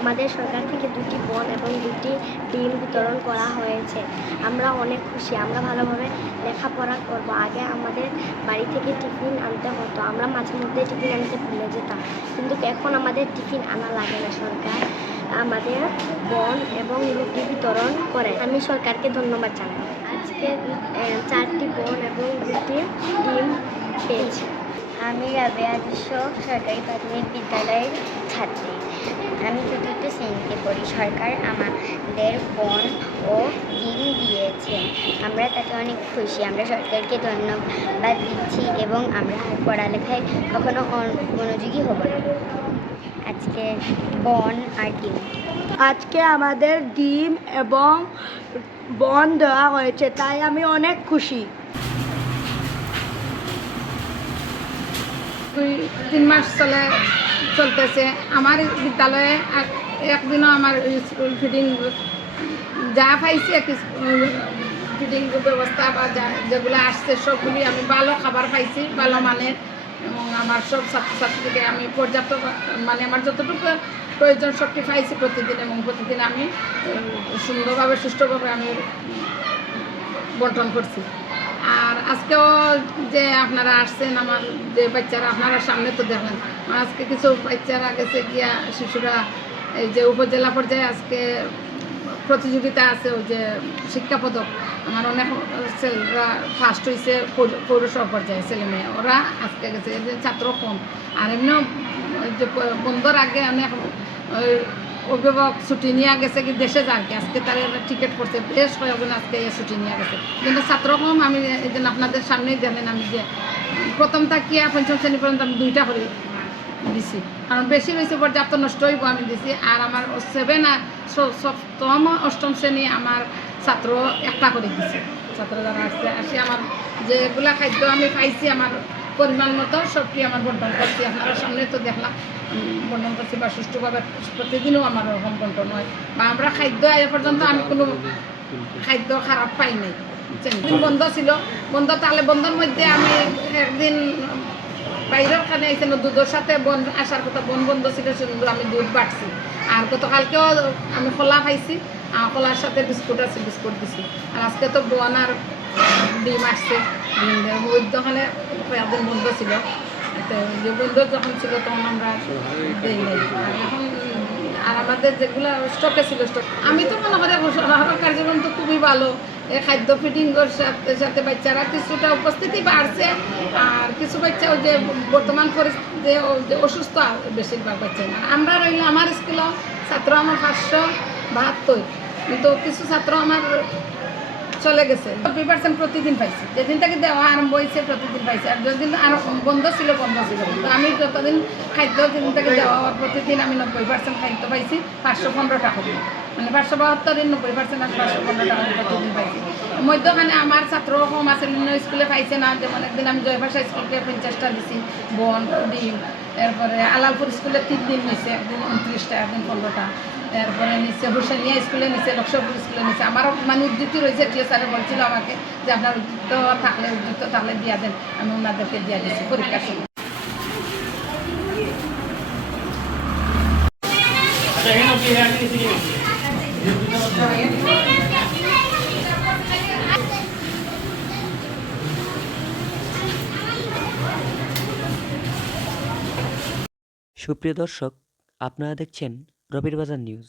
আমাদের সরকার থেকে 2টি বন এবং 2টি ডিম বিতরণ করা হয়েছে। আমরা অনেক খুশি। আমরা ভালোভাবে লেখাপড়া করব। আগে আমাদের বাড়ি থেকে টিফিন আনতে হতো, আমরা মাঝে মধ্যে টিফিন আনতে ভুলে যেতাম, কিন্তু এখন আমাদের টিফিন আনা লাগে না। সরকার আমাদের বন এবং রুটি বিতরণ করে। আমি সরকারকে ধন্যবাদ জানাই। আজকে 4টি বন এবং 2টি ডিম পেয়েছি। আমি রাবেয়া কৃষক সরকারি প্রাথমিক বিদ্যালয়ের ছাত্রী। আমি 4th শ্রেণীতে পড়ি। সরকার আমাদের বন ও ডিম দিয়েছে, আমরা তাতে অনেক খুশি। আমরা সরকারকে ধন্যবাদ দিচ্ছি এবং আমরা পড়ালেখায় কখনো মনোযোগী হব না। আজকে বন আর ডিম। আজকে আমাদের ডিম এবং বন দেওয়া হয়েছে, তাই আমি অনেক খুশি। 2-3 মাস চলতেছে আমার বিদ্যালয়ে। একদিনও আমার স্কুল ফিডিং যা পাইছি ফিডিং ব্যবস্থা বা যেগুলো আসছে সবগুলি আমি ভালো খাবার পাইছি, ভালো মানের। এবং আমার সব ছাত্রছাত্রীকে আমি পর্যাপ্ত মানে আমার যতটুকু প্রয়োজন সবটি পাইছি প্রতিদিন, এবং প্রতিদিন আমি সুন্দরভাবে সুষ্ঠুভাবে আমি বন্টন করছি। আর আজকেও যে আপনারা আসছেন, আমার যে বাচ্চারা আপনারা সামনে তো দেখলেন, আজকে কিছু বাচ্চারা গেছে গিয়া শিশুরা এই যে উপজেলা পর্যায়ে আজকে প্রতিযোগিতা আছে, ওই যে শিক্ষা পদক। আমার অনেক ছেলেরা ফার্স্ট হয়েছে পৌরসভা পর্যায়ে, ছেলে মেয়ে ওরা আজকে গেছে। যে ছাত্র কম, আর এমনিও যে বন্ধর আগে অনেক অভিভাবক ছুটি নিয়ে গেছে কি দেশে যান কি, আজকে তারা টিকিট করছে, বেশ কয়েকজন আজকে ছুটি নিয়ে গেছে। কিন্তু ছাত্র কম, আমি এই জন্য আপনাদের সামনেই দেখলেন আমি যে প্রথম থাকিয়া 5ম শ্রেণী পর্যন্ত আমি 2টা করে দিছি, কারণ বেশি হয়েছে পর্যাপ্ত নষ্ট হইব আমি দিছি। আর আমার 7 আর 7ম 8ম শ্রেণী আমার ছাত্র 1টা করে দিছে। ছাত্র যারা আসে আমার যেগুলা খাদ্য আমি পাইছি আমার পরিমাণ মতো সবটি আমার বন্টন করছি। আপনারা সামনে তো দেখলাম বন্টন করছি, বা সুষ্ঠুভাবে প্রতিদিনও আমার ওরকম বন্টন হয়, বা আমরা খাদ্য এ পর্যন্ত আমি কোনো খাদ্য খারাপ পাই নাই। বন্ধ ছিল, বন্ধ তাহলে বন্ধের মধ্যে আমি একদিন বাইরের খানে আইসে দুধের সাথে বন আসার কথা, বন্ধ ছিল সেগুলো আমি দুধ বাড়ছি। আর গতকালকেও আমি খোলা খাইছি, খোলার সাথে বিস্কুট আছে, বিস্কুট দিছি। আর আজকে তো বন আর ডিম আসছে। মধ্যখানে একদিন বন্ধ ছিল, যে বন্ধ যখন ছিল তখন আমরা দিই নাই। এখন আর আমাদের যেগুলো স্টকে ছিল স্টক, আমি তো মনে করি সহায়ক কার্যক্রম তো খুবই ভালো। এই খাদ্য ফিডিংয়ের সাথে সাথে বাচ্চারা কিছুটা উপস্থিতি বাড়ছে। আর কিছু বাচ্চা যে বর্তমান পরিস্থিতিতে অসুস্থ বেশিরভাগ বাচ্চা। আমরা রইল আমার স্কুলেও ছাত্র আমার 572, কিন্তু কিছু ছাত্র আমার চলে গেছে। 90% প্রতিদিন পাইছি, যেদিন থেকে দেওয়া আরম্ভ হয়েছে প্রতিদিন পাইছি। আর যেদিন আর বন্ধ ছিল কিন্তু আমি যতদিন খাদ্য যেদিন থেকে দেওয়া হওয়ার প্রতিদিন আমি 90% খাদ্য পাইছি 515 টাকা দিয়ে, মানে 572 90% আমি 515 টাকা প্রতিদিন পাইছি। মধ্যখানে আমার ছাত্র কম আছে, বিভিন্ন স্কুলে পাইছে না। যেমন একদিন আমি জয়ভাষা স্কুলকে 50টা দিছি বন ডিম। এরপরে আলালপুর স্কুলে 3 দিন নিচ্ছে, একদিন 29টা, একদিন 15টা। এরপরে নিচ্ছে হুসেনিয়া স্কুলে নিচ্ছে, লক্ষ্মীপুর স্কুলে নিচ্ছে। আমারও মানে উদ্যুক্তি রয়েছে, টিএ স্যারে বলছিল আমাকে যে আপনার উদ্যুক্ত থাকলে দিয়া দেন, আমি ওনাদেরকে দিয়ে দিচ্ছি পরীক্ষার সময়। সুপ্রিয় দর্শক, আপনারা দেখছেন রবির বাজার নিউজ।